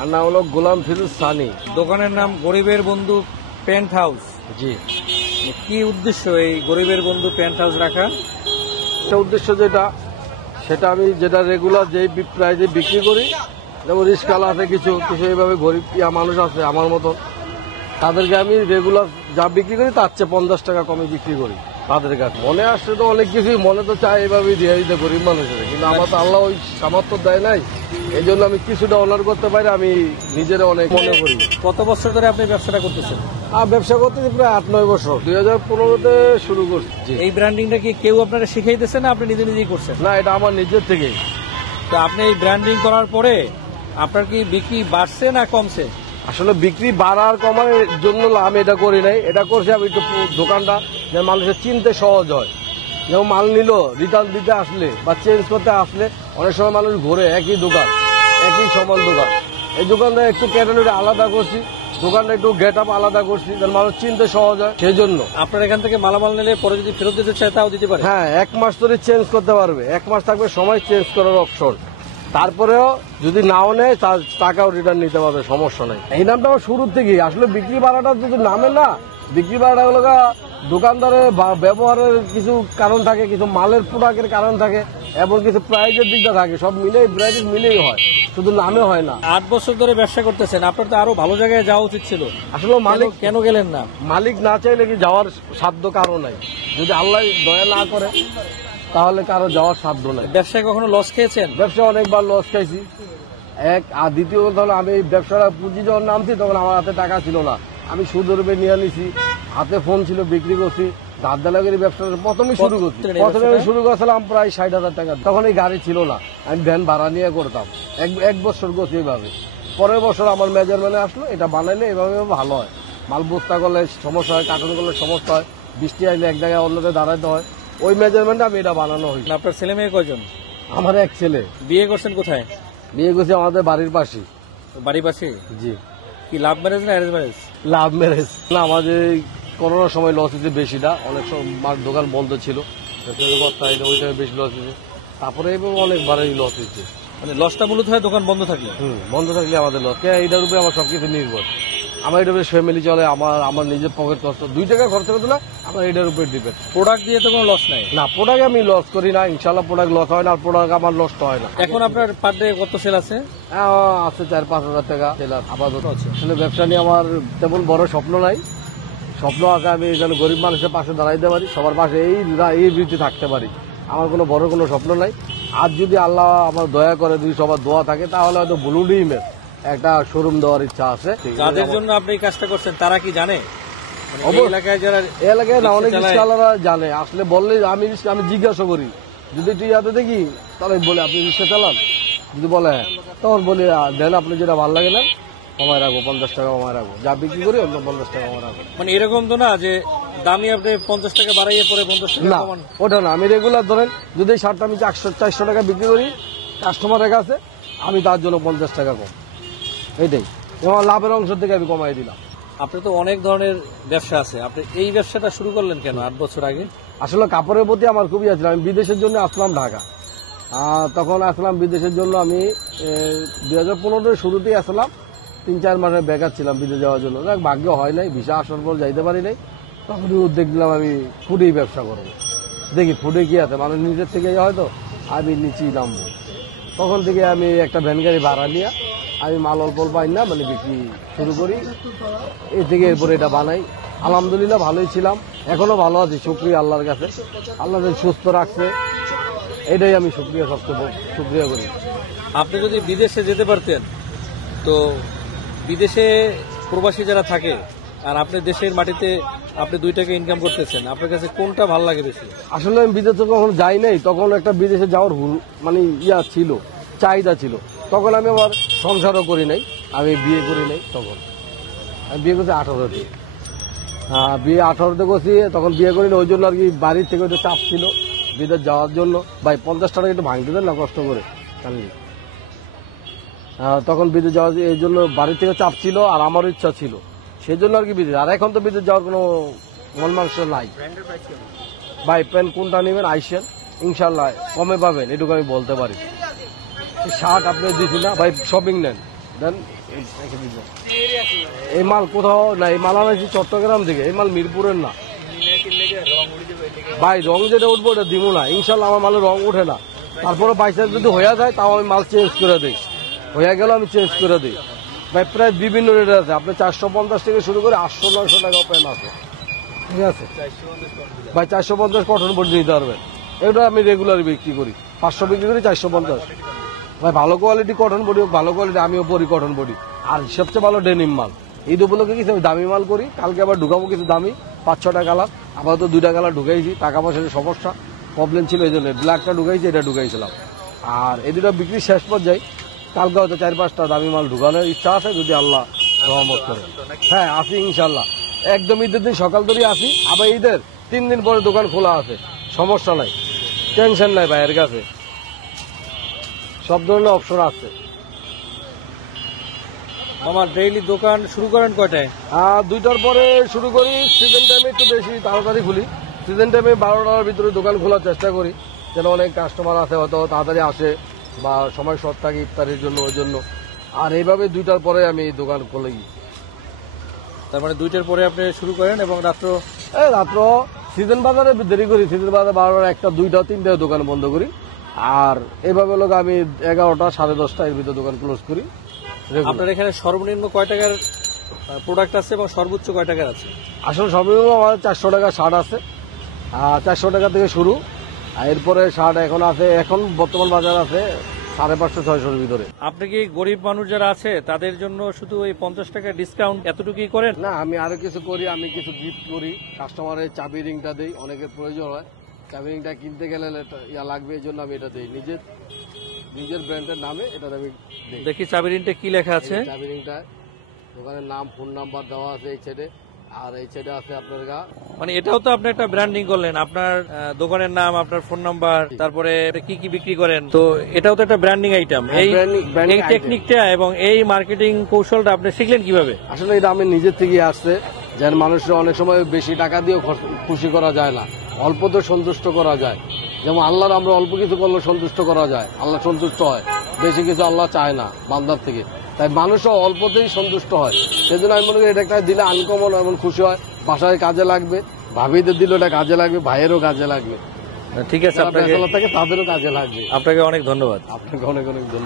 আর নাম হলো গোলাম ফিরোজ সানি। দোকানের নাম গরিবের বন্ধু পেন্ট হাউস। জি। কি উদ্দেশ্য এই গরিবের বন্ধু পেন্ট হাউস রাখা? একটা উদ্দেশ্য সেটা আমি যেটা রেগুলার যেই প্রাইজে বিক্রি করি, যেমন রিস্কালা আছে, কিছু কিছু এইভাবে গরিব মানুষ আছে আমার মতন, তাদেরকে আমি রেগুলার যা বিক্রি করি তার চেয়ে 50 টাকা কমে বিক্রি করি তাদের কাছে। মনে আসছে তো অনেক কিছুই, মনে তো চায় এইভাবেই দিয়ে দিতে গরিব মানুষের, কিন্তু আমার তো আল্লাহ ওই সামর্থ্য দেয় নাই, এই জন্য আমি কিছুটা অনার করতে পারি, আমি নিজের অনেক মনে করি। কত বছর ধরে আপনি ব্যবসাটা করতেছেন? ব্যবসা করতেছি প্রায় 8-9 বছর, 2015-তে শুরু করছি। এই ব্র্যান্ডিংটা কি কেউ আপনারা শিখাইতেছে না আপনি নিজে নিজেই করছেন? না, এটা আমার নিজের থেকেই। তো আপনি এই ব্র্যান্ডিং করার পরে আপনার কি বিক্রি বাড়ছে না কমছে? আসলে বিক্রি বাড়ার কমার জন্য আমি এটা করি নাই, এটা করছি আমি একটু দোকানটা যেন মানুষের চিনতে সহজ হয়। যেমন মাল নিল রিটার্ন দিতে আসলে বা চেঞ্জ করতে আসলে অনেক সময় মানুষ ঘুরে একই দোকান, একই সমান দোকান, এই দোকানটা একটু ক্যাটাগরি আলাদা করছি, দোকানটা একটু গেট আপ আলাদা করছি, যেন মানুষ চিনতে সহজ হয়, সেই জন্য। আপনার এখান থেকে মালামাল নিলে পরে যদি ফেরত দিতে চায় তাও দিতে পারে? হ্যাঁ, 1 মাস ধরে চেঞ্জ করতে পারবে, 1 মাস থাকবে সময় চেঞ্জ করার অপশন। তারপরেও যদি নাও নেয় তার টাকাও রিটার্ন নিতে পারবে, সমস্যা নেই। এই নামটা আমার শুরুর থেকেই, আসলে বিক্রি বাড়াটা যদি নামে না, বিক্রি বাড়াটা হলো দোকানদারের ব্যবহারের কিছু কারণ থাকে, কিছু মালের প্রোডাক্টের কারণ থাকে, এবং কিছু প্রাইজের দিকটা থাকে, সব মিলেই ব্র্যান্ড মিলেই হয়, শুধু নামে হয় না। 8 বছর ধরে ব্যবসা করতেছেন, আপনার তো আরো ভালো জায়গায় যাওয়া উচিত ছিল। আসলে মালিক কেন গেলেন না? মালিক না চাইলে কি যাওয়ার সাধ্য কারো নাই, যদি আল্লাহ দয়া না করে তাহলে কারো যাওয়ার সাধ্য নাই। ব্যবসায় কখনো লস খেয়েছেন? ব্যবসা অনেকবার লস খাইছি, আর দ্বিতীয় কথা হলো আমি ব্যবসাটা পুঁজি যখন নামছি তখন আমার হাতে টাকা ছিল না, আমি সুদের উপরে নিয়ে নিছি, হাতে ফোন ছিল, বিক্রি করছি, ধার দেলাগিরি ব্যবসাটা প্রথমে শুরু করছি। প্রথমে আমি শুরু করেছিলাম প্রায় 60,000 টাকা, তখন এই গাড়ি ছিল না, আমি ভ্যান ভাড়া নিয়ে করতাম, এক বছর করছি এইভাবে। পরের বছর আমার মেজারম্যানে আসলো, এটা বানাইলে এভাবে ভালো হয়, মাল বস্তা করলে সমস্যা হয়, কার্টন করলে সমস্যা হয়, বৃষ্টি আইলে এক জায়গায় অন্যদের দাঁড়াতে হয়, ওই মেজারমেন্টে আমি এটা বানানো হয়েছে। আপনার ছেলে মেয়ে কয়জন? আমার এক ছেলে। বিয়ে করছেন কোথায়? বিয়ে করছি আমাদের বাড়ির পাশে। বাড়ির পাশে? জি। কি লাভ ম্যারেজ না অ্যারেঞ্জ ম্যারেজ? লাভ ম্যারেজ না, আমাদের করোনার সময় লস হয়েছে বেশিটা, অনেক সময় দোকান বন্ধ ছিল, ওই টাইমে বেশি লস হয়েছে, তারপরে অনেকবারই লস হয়েছে। মানে লসটা মূলত হয় দোকান বন্ধ থাকলে? বন্ধ থাকলে আমাদের লস, এইটার উপরে আমার সবকিছু নির্ভর, আমার এটার উপরে ফ্যামিলি চলে, আমার নিজের পকেট খরচ, 2 টাকা খরচ করতে না, আমার এটার উপরে ডিপেন্ড। প্রোডাক্ট দিয়ে তো কোনো লস নাই? না, প্রোডাক্ট আমি লস করি না, ইনশাল্লাহ প্রোডাক্ট লস হয় না, আর প্রোডাক্ট আমার নষ্ট হয় না। এখন আপনার পার ডে কত সেল আছে? আছে 4-5 হাজার টাকা সেল আপাতত আছে। আসলে ব্যবসা নিয়ে আমার তেমন বড় স্বপ্ন নাই, স্বপ্ন আছে আমি যেন গরিব মানুষের পাশে দাঁড়াইতে পারি, সবার পাশে এই বৃত্তি থাকতে পারি, আমার কোনো বড় কোনো স্বপ্ন নাই। আর যদি আল্লাহ আমার দয়া করে, যদি সবার দোয়া থাকে, তাহলে হয়তো ব্লু ডিমের একটা শোরুম দেওয়ার ইচ্ছা আছে। যাদের জন্য আপনি এই কাজটা করছেন তারা কি জানে? এলাকায় যারা এলাকায় না, অনেক রিক্সাওয়ালারা জানে, আসলে বললে আমি জিজ্ঞাসা করি, যদি একটু ইয়াতে দেখি তাহলে বলে আপনি রিক্সা চালান, যদি বলে হ্যাঁ, তখন বলি দেন আপনি যেটা ভালো লাগে না কমায় রাখবো, 50 টাকা কমায় রাখবো, যা বিক্রি করি অন্য 50 টাকা কমায় রাখবো। মানে এরকম তো না যে দামি আপনি 50 টাকা বাড়াইয়ে পরে 50 টাকা না, কমান? ওটা না, আমি রেগুলার ধরেন যদি এই শার্টটা আমি 400 টাকা বিক্রি করি, কাস্টমারের কাছে আমি তার জন্য 50 টাকা কম, এইটাই এবং লাভের অংশ থেকে আমি কমাই দিলাম। আপনি তো অনেক ধরনের ব্যবসা আছে, আপনি এই ব্যবসাটা শুরু করলেন কেন 8 বছর আগে? আসলে কাপড়ের প্রতি আমার খুবই আছে, আমি বিদেশের জন্য আসলাম ঢাকা, তখন আসলাম বিদেশের জন্য, আমি 2015 শুরুতেই আসলাম, 3-4 মাসের বেকার ছিলাম বিদেশে যাওয়ার জন্য, ভাগ্য হয় নাই, ভিসা আসার পর যাইতে পারি নাই, তখন উদ্যোগ দিলাম আমি ফুডেই ব্যবসা করবো, দেখি ফুডে কি আছে, মানুষ নিজের থেকে হয়তো আমি নিচেই নামবো। তখন থেকে আমি একটা ভ্যান গাড়ি ভাড়া নিয়ে আমি মাল অল্প পাই না, মানে বিক্রি শুরু করি, এ থেকে এরপরে এটা বানাই। আলহামদুলিল্লাহ ভালোই ছিলাম, এখনো ভালো আছি, শুকরিয়া আল্লাহর কাছে, আল্লাহ সুস্থ রাখছে, এটাই আমি সবচেয়ে শুকরিয়া করি। আপনি যদি বিদেশে যেতে পারতেন, তো বিদেশে প্রবাসী যারা থাকে আর আপনি দেশের মাটিতে আপনি 2 টাকা ইনকাম করতেছেন, আপনার কাছে কোনটা ভালো লাগে বেশি? আসলে আমি বিদেশে কখনো যাই নাই, তখন একটা বিদেশে যাওয়ার মানে ছিল, চাহিদা ছিল, তখন আমি আবার সংসারও করি নাই, আমি বিয়ে করি নাই, তখন আমি বিয়ে করছি 18-তে, বিয়ে 18-তে করছি, তখন বিয়ে করি না, ওই জন্য আর কি বাড়ির থেকে একটু চাপ ছিল বিদেশ যাওয়ার জন্য, ভাই 50 টাকা একটু ভাঙতে দেন না কষ্ট করে কালকে, তখন বিদেশ যাওয়ার এই জন্য বাড়ির থেকে চাপ ছিল, আর আমারও ইচ্ছা ছিল, সেই জন্য আর কি বিদেশ। আর এখন তো বিদেশ যাওয়ার কোনো মন মানসিক নাই ভাই, প্যান্ট কোনটা নেবেন আইসেন, ইনশাল্লাহ কমে পাবেন, এটুকু আমি বলতে পারি। শার্ট আপনি দিচ্ছি না ভাই, শপিং নেন, দেন এই মাল কোথাও না, এই মাল আনাইছি চট্টগ্রাম থেকে, এই মাল মিরপুরের না ভাই। রং যেটা উঠবো ওটা দিব না, ইনশাল্লাহ আমার মালের রং উঠে না। তারপরে বাইসাইজ যদি হয়ে যায় তাও আমি মাল চেঞ্জ করে দিই, হয়ে গেল আমি চেঞ্জ করে দিই ভাই। প্রায় বিভিন্ন রেট আছে, আপনি 450 থেকে শুরু করে 800-900 টাকা পেন আছে, ঠিক আছে ভাই। 450 কটন বডি নিতে পারবেন, এটা আমি রেগুলার বিক্রি করি, 500 বিক্রি করি 450 ভাই। ভালো কোয়ালিটি কটন বডি, ভালো কোয়ালিটি আমিও পরি কটন বডি। আর সবচেয়ে ভালো ডেনিম মাল। ঈদ উপলক্ষে কিছু আমি দামি মাল করি, কালকে আবার ঢুকাবো কিছু দামি 5-6টা কালার, আপাতত 2টা কালার ঢুকাইছি, টাকা পয়সার সমস্যা প্রবলেম ছিল এই জন্য ব্ল্যাকটা ঢুকাইছি, এটা ঢুকাইছিলাম। আর এই দুটো বিক্রি শেষ পর্যায়ে কালকে হয়তো 4-5টা দামি মাল ঢুকানোর ইচ্ছা আছে যদি আল্লাহ রহমত করে। হ্যাঁ আসি ইনশাল্লাহ, একদম ঈদের দিন সকাল ধরেই আসি, আবার ঈদের 3 দিন পরে দোকান খোলা আছে, সমস্যা নাই, টেনশন নাই ভাইয়ের কাছে, সব ধরনের অপশন আছে। আমার ডেইলি দোকান শুরু করেন কয়টায়? 2টার পরে শুরু করি, সিজন টাইমে একটু বেশি তাড়াতাড়ি খুলি, সিজন টাইমে 12টার ভিতরে দোকান খোলার চেষ্টা করি, যেন অনেক কাস্টমার আছে হয়তো তাড়াতাড়ি আসে বা সময় শর্ট থাকে ইফতারের জন্য, ওই জন্য। আর এইভাবে 2টার পরে আমি দোকান খুলি। তার মানে 2টার পরে আপনি শুরু করেন এবং রাত্র রাত্র সিজন বাজারে দেরি করি, সিজন বাজারে 12টা, 1টা, 2টা, 3টায় দোকান বন্ধ করি। আর এইভাবে লোক আমি 11টা, 10:30 এর ভিতরে দোকান ক্লোজ করি। আপনার এখানে সর্বনিম্ন কয় টাকার প্রোডাক্ট আছে এবং সর্বোচ্চ কয় টাকার আছে? আসলে সর্বনিম্ন আমার 400 টাকা শার্ট আছে, 400 টাকা থেকে শুরু। আর এরপরে শার্ট এখন আছে, এখন বর্তমান বাজার আছে 550-600-র ভিতরে। আপনি কি গরিব মানুষ যারা আছে তাদের জন্য শুধু এই 50 টাকা ডিসকাউন্ট এতটুকুই করেন? না, আমি আরো কিছু করি, আমি কিছু গিফট করি, কাস্টমারের চাবি রিংটা দিই, অনেকের প্রয়োজন হয়, চাবি রিংটা কিনতে গেলে ইয়া লাগবে, এই জন্য আমি এটা দিই, নিজের ব্র্যান্ডের নামে এটা আমি দিই। দেখি চাবি রিংটা কি লেখা আছে? চাবি রিংটা দোকানের নাম, ফোন নাম্বার দেওয়া আছে এই সাইডে, আর এই সাইডে আছে আপনার মানে এটাও তো আপনি একটা ব্র্যান্ডিং করলেন, আপনার দোকানের নাম, আপনার ফোন নাম্বার, তারপরে কি কি বিক্রি করেন, তো এটাও তো একটা ব্র্যান্ডিং আইটেম। এই branding item। টেকনিকটা এবং এই মার্কেটিং কৌশলটা আপনি শিখলেন কিভাবে? আসলে এটা আমি নিজের থেকে আসছে, যেন মানুষের অনেক সময় বেশি টাকা দিয়েও খুশি করা যায় না, অল্পতে সন্তুষ্ট করা যায়। যেমন আল্লাহর আমরা অল্প কিছু করলে সন্তুষ্ট করা যায়, আল্লাহ সন্তুষ্ট হয়, বেশি কিছু আল্লাহ চায় না বান্দার থেকে, তাই মানুষও অল্পতেই সন্তুষ্ট হয়। সেজন্য আমি মনে করি এটা একটা দিলে আনকমন এমন খুশি হয়, বাসায় কাজে লাগবে, ভাবিদের দিলে এটা কাজে লাগবে, ভাইয়েরও কাজে লাগবে, ঠিক আছে, আপনাকে তাদেরও কাজে লাগবে। আপনাকে অনেক ধন্যবাদ। আপনাকে অনেক অনেক ধন্যবাদ।